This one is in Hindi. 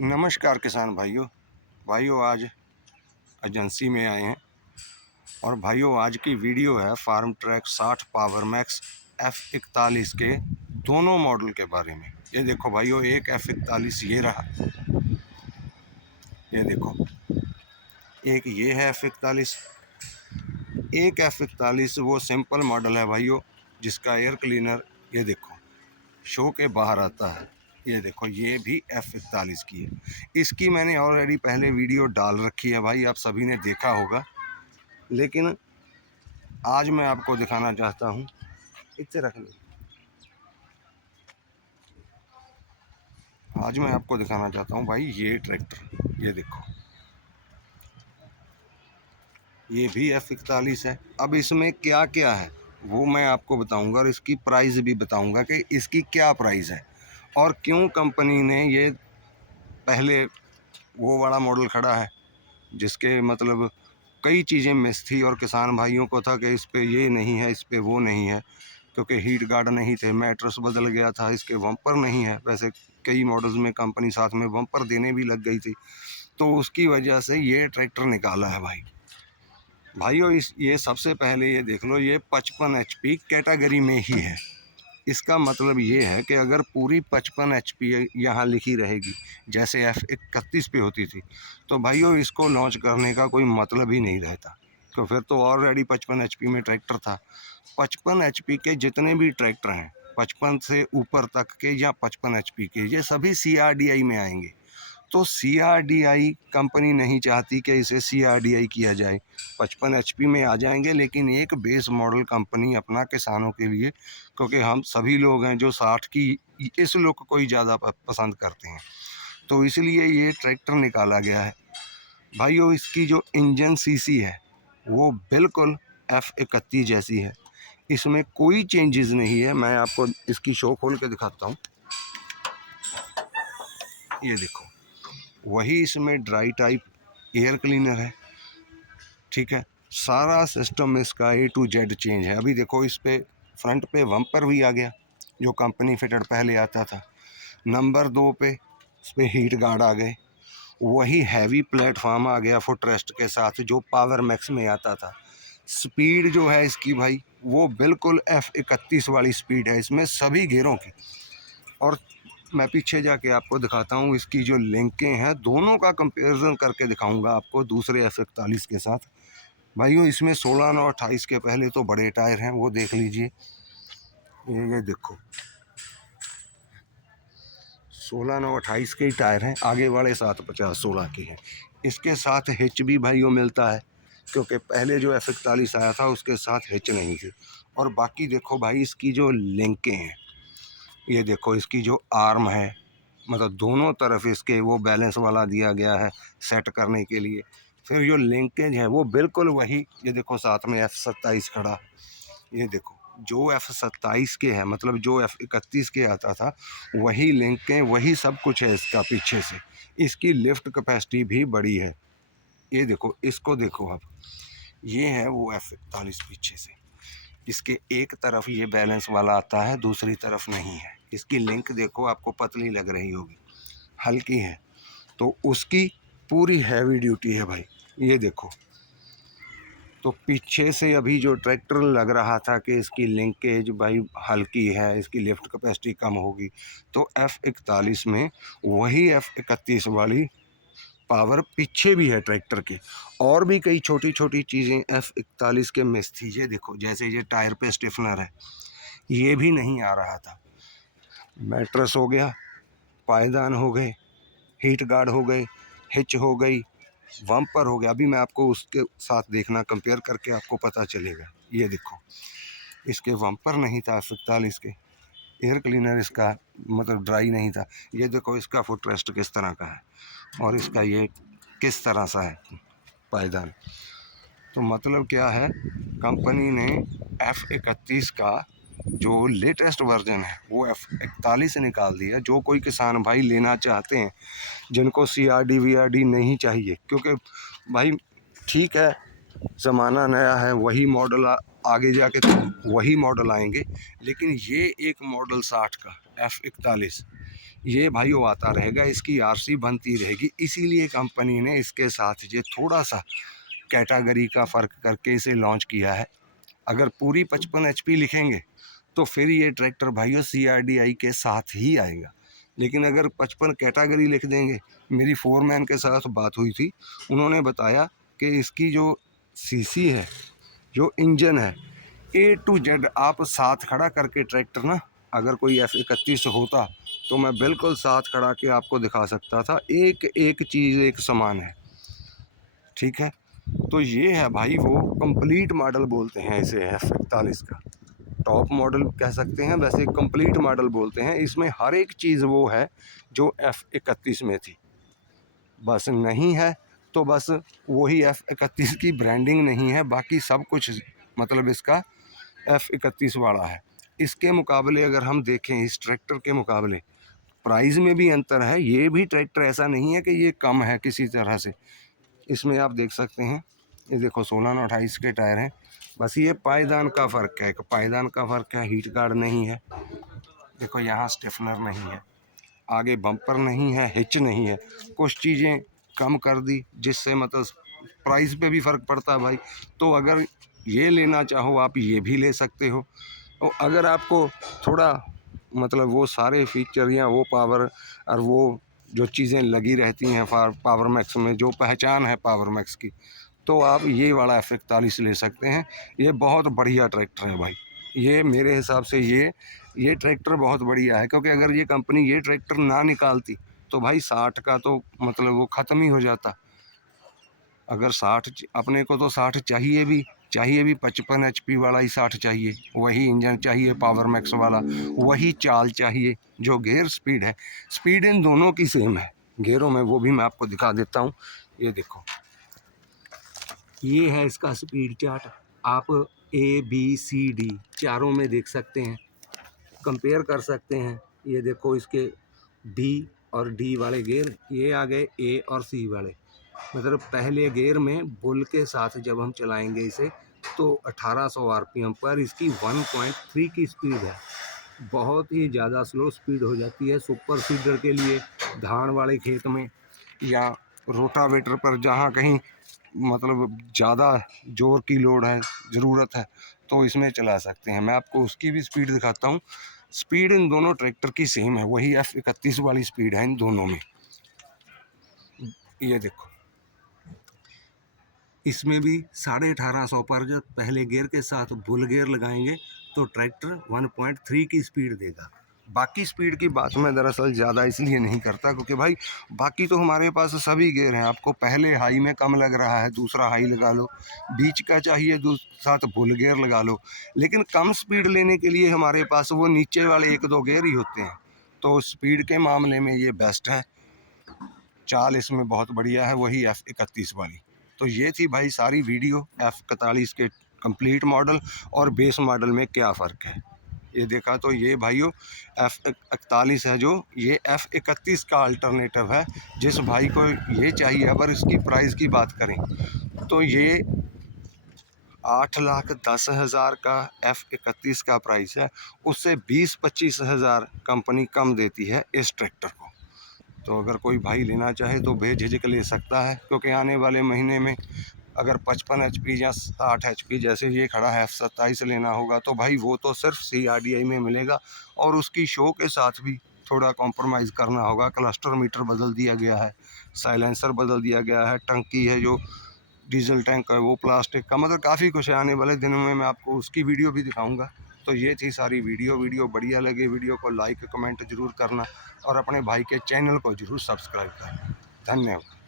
नमस्कार किसान भाइयों आज एजेंसी में आए हैं और भाइयों आज की वीडियो है farm track 60 power max F41 के दोनों मॉडल के बारे में। ये देखो भाइयों, एक F41 ये रहा, ये देखो, एक ये है F41। एक F41 वो सिंपल मॉडल है भाइयों, जिसका एयर क्लीनर ये देखो शो के बाहर आता है। ये देखो, ये भी F41 की है। इसकी मैंने ऑलरेडी पहले वीडियो डाल रखी है भाई, आप सभी ने देखा होगा, लेकिन आज मैं आपको दिखाना चाहता हूँ। इसे रख लो। आज मैं आपको दिखाना चाहता हूँ भाई ये ट्रैक्टर, ये देखो, ये भी F41 है। अब इसमें क्या क्या है वो मैं आपको बताऊंगा और इसकी प्राइस भी बताऊंगा कि इसकी क्या प्राइस है और क्यों कंपनी ने ये पहले वो बड़ा मॉडल खड़ा है जिसके मतलब कई चीज़ें मिस थी और किसान भाइयों को था कि इस पे ये नहीं है, इस पे वो नहीं है, क्योंकि हीट गार्ड नहीं थे, मैट्रेस बदल गया था, इसके बम्पर नहीं है। वैसे कई मॉडल्स में कंपनी साथ में बम्पर देने भी लग गई थी, तो उसकी वजह से ये ट्रैक्टर निकाला है भाइयों। ये सबसे पहले ये देख लो, ये 55 HP कैटेगरी में ही है। इसका मतलब ये है कि अगर पूरी 55 HP यहाँ लिखी रहेगी जैसे F31 पे होती थी, तो भाइयों इसको लॉन्च करने का कोई मतलब ही नहीं रहता, तो फिर तो ऑलरेडी 55 HP में ट्रैक्टर था। 55 HP के जितने भी ट्रैक्टर हैं, 55 से ऊपर तक के या 55 HP के, ये सभी CRDI में आएंगे। तो CRDI कंपनी नहीं चाहती कि इसे CRDI किया जाए, 55 HP में आ जाएंगे, लेकिन एक बेस मॉडल कंपनी अपना किसानों के लिए, क्योंकि हम सभी लोग हैं जो 60 की इस लुक को ही ज़्यादा पसंद करते हैं, तो इसलिए ये ट्रैक्टर निकाला गया है भाइयों। इसकी जो इंजन सीसी है वो बिल्कुल F31 जैसी है, इसमें कोई चेंजेस नहीं है। मैं आपको इसकी शो खोल के दिखाता हूँ। ये देखो, वही इसमें ड्राई टाइप एयर क्लीनर है, ठीक है। सारा सिस्टम इसका A to Z चेंज है। अभी देखो, इस पे फ्रंट पे बम्पर भी आ गया जो कंपनी फिटेड पहले आता था। नंबर 2 पे इस पर हीट गार्ड आ गए। वही हैवी प्लेटफॉर्म आ गया फुट रेस्ट के साथ जो पावर मैक्स में आता था। स्पीड जो है इसकी भाई वो बिल्कुल F31 वाली स्पीड है इसमें सभी गियरों की। और मैं पीछे जाके आपको दिखाता हूँ इसकी जो लिंकें हैं, दोनों का कंपैरिजन करके दिखाऊंगा आपको दूसरे F41 के साथ। भाइयों इसमें 16/9/28 के पहले तो बड़े टायर हैं, वो देख लीजिए। ये देखो, 16/9/28 के ही टायर हैं, आगे वाले 750/16 के हैं। इसके साथ हिच भी भाइयों मिलता है, क्योंकि पहले जो F41 आया था उसके साथ हिच नहीं थी। और बाकी देखो भाई, इसकी जो लिंकें हैं, ये देखो, इसकी जो आर्म है, मतलब दोनों तरफ इसके वो बैलेंस वाला दिया गया है सेट करने के लिए। फिर जो लिंकेज है वो बिल्कुल वही, ये देखो साथ में F27 खड़ा, ये देखो जो F27 के है, मतलब जो F31 के आता था वही लिंकें, वही सब कुछ है इसका पीछे से। इसकी लिफ्ट कैपेसिटी भी बड़ी है। ये देखो, इसको देखो आप, ये है वो F41 पीछे से। इसके एक तरफ ये बैलेंस वाला आता है, दूसरी तरफ नहीं है। इसकी लिंक देखो, आपको पतली लग रही होगी, हल्की है, तो उसकी पूरी हैवी ड्यूटी है भाई। ये देखो, तो पीछे से अभी जो ट्रैक्टर लग रहा था कि इसकी लिंकेज भाई हल्की है, इसकी लिफ्ट कैपेसिटी कम होगी, तो F41 में वही F31 वाली पावर पीछे भी है ट्रैक्टर के। और भी कई छोटी छोटी चीज़ें F41 के मिस थी। ये देखो, जैसे ये टायर पे स्टिफनर है, ये भी नहीं आ रहा था। मैट्रेस हो गया, पायदान हो गए, हीट गार्ड हो गए, हिच हो गई, बम्पर हो गया। अभी मैं आपको उसके साथ देखना, कंपेयर करके आपको पता चलेगा। ये देखो, इसके बम्पर नहीं था F41 के, एयर क्लीनर इसका मतलब ड्राई नहीं था। ये देखो, इसका फुट रेस्ट किस तरह का है और इसका ये किस तरह सा है पायदान। तो मतलब क्या है, कंपनी ने F31 का जो लेटेस्ट वर्जन है वो F41 निकाल दिया। जो कोई किसान भाई लेना चाहते हैं, जिनको CRD VRD नहीं चाहिए, क्योंकि भाई ठीक है ज़माना नया है, वही मॉडल आगे जाके तो वही मॉडल आएंगे, लेकिन ये एक मॉडल 60 का F41 ये भाई वो आता रहेगा, इसकी आरसी बनती रहेगी। इसीलिए कंपनी ने इसके साथ ये थोड़ा सा कैटेगरी का फ़र्क करके इसे लॉन्च किया है। अगर पूरी 55 HP लिखेंगे तो फिर ये ट्रैक्टर भाइयों CRDI के साथ ही आएगा। लेकिन अगर 55 कैटेगरी लिख देंगे, मेरी फोरमैन के साथ बात हुई थी, उन्होंने बताया कि इसकी जो सीसी है, जो इंजन है, A to Z आप साथ खड़ा करके ट्रैक्टर ना, अगर कोई F31 होता तो मैं बिल्कुल साथ खड़ा के आपको दिखा सकता था, एक एक चीज़ एक समान है। ठीक है, तो ये है भाई वो कंप्लीट मॉडल बोलते हैं इसे F41 का। टॉप मॉडल कह सकते हैं, वैसे कंप्लीट मॉडल बोलते हैं। इसमें हर एक चीज़ वो है जो F31 में थी, बस नहीं है तो बस वही F31 की ब्रांडिंग नहीं है, बाकी सब कुछ मतलब इसका F31 वाला है। इसके मुकाबले अगर हम देखें, इस ट्रैक्टर के मुकाबले प्राइस में भी अंतर है। ये भी ट्रैक्टर ऐसा नहीं है कि ये कम है किसी तरह से। इसमें आप देख सकते हैं, ये देखो 16/28 के टायर हैं। बस ये पायदान का फ़र्क है, पायदान का फ़र्क है, हीट गार्ड नहीं है, देखो यहाँ स्टेफनर नहीं है, आगे बम्पर नहीं है, हिच नहीं है, कुछ चीज़ें कम कर दी जिससे मतलब प्राइस पे भी फ़र्क पड़ता है भाई। तो अगर ये लेना चाहो आप ये भी ले सकते हो, और अगर आपको थोड़ा मतलब वो सारे फीचर या वो पावर और वो जो चीज़ें लगी रहती हैं पावर मैक्स में, जो पहचान है पावर मैक्स की, तो आप ये वाला F41 ले सकते हैं। ये बहुत बढ़िया ट्रैक्टर है भाई। ये मेरे हिसाब से ये ट्रैक्टर बहुत बढ़िया है, क्योंकि अगर ये कंपनी ये ट्रैक्टर ना निकालती तो भाई 60 का तो मतलब वो ख़त्म ही हो जाता। अगर 60 अपने को तो 60 चाहिए भी 55 HP वाला ही 60 चाहिए, वही इंजन चाहिए पावर मैक्स वाला, वही चाल चाहिए, जो गेयर स्पीड है, स्पीड इन दोनों की सेम है गेयरों में। वो भी मैं आपको दिखा देता हूँ, ये देखो, ये है इसका स्पीड चार्ट। आप ABCD चारों में देख सकते हैं, कंपेयर कर सकते हैं। ये देखो इसके D और D वाले गेयर, ये आ गए A और C वाले। मतलब पहले गेयर में बुल के साथ जब हम चलाएंगे इसे तो 1800 RPM पर इसकी 1.3 की स्पीड है। बहुत ही ज़्यादा स्लो स्पीड हो जाती है सुपर सीडर के लिए, धान वाले खेत में या रोटावेटर पर, जहाँ कहीं मतलब ज़्यादा जोर की लोड है, ज़रूरत है, तो इसमें चला सकते हैं। मैं आपको उसकी भी स्पीड दिखाता हूँ। स्पीड इन दोनों ट्रैक्टर की सेम है, वही F31 वाली स्पीड है इन दोनों में। ये देखो, इसमें भी 1850 पर जब पहले गियर के साथ बुल गियर लगाएंगे तो ट्रैक्टर 1.3 की स्पीड देगा। बाकी स्पीड की बात मैं दरअसल ज़्यादा इसलिए नहीं करता क्योंकि भाई बाकी तो हमारे पास सभी गियर हैं। आपको पहले हाई में कम लग रहा है, दूसरा हाई लगा लो, बीच का चाहिए साथ बुल गियर लगा लो। लेकिन कम स्पीड लेने के लिए हमारे पास वो नीचे वाले 1-2 गियर ही होते हैं, तो स्पीड के मामले में ये बेस्ट है। चाल इसमें बहुत बढ़िया है, वही F31 वाली। तो ये थी भाई सारी वीडियो F41 के कंप्लीट मॉडल और बेस मॉडल में क्या फ़र्क है। ये देखा तो ये भाइयों F41 है, जो ये F31 का अल्टरनेटिव है। जिस भाई को ये चाहिए, अगर इसकी प्राइस की बात करें तो ये 8,10,000 का F31 का प्राइस है, उससे 20-25 हज़ार कंपनी कम देती है इस ट्रैक्टर को। तो अगर कोई भाई लेना चाहे तो बेझिझक ले सकता है, क्योंकि आने वाले महीने में अगर 55 HP या 60 HP जैसे ये खड़ा है F27 लेना होगा तो भाई वो तो सिर्फ CRDI में मिलेगा, और उसकी शो के साथ भी थोड़ा कॉम्प्रोमाइज़ करना होगा। क्लस्टर मीटर बदल दिया गया है, साइलेंसर बदल दिया गया है, टंकी है जो डीजल टैंक है वो प्लास्टिक का, मतलब काफ़ी कुछ है। आने वाले दिनों में मैं आपको उसकी वीडियो भी दिखाऊंगा। तो ये थी सारी वीडियो बढ़िया लगे वीडियो को लाइक कमेंट ज़रूर करना, और अपने भाई के चैनल को ज़रूर सब्सक्राइब करना। धन्यवाद।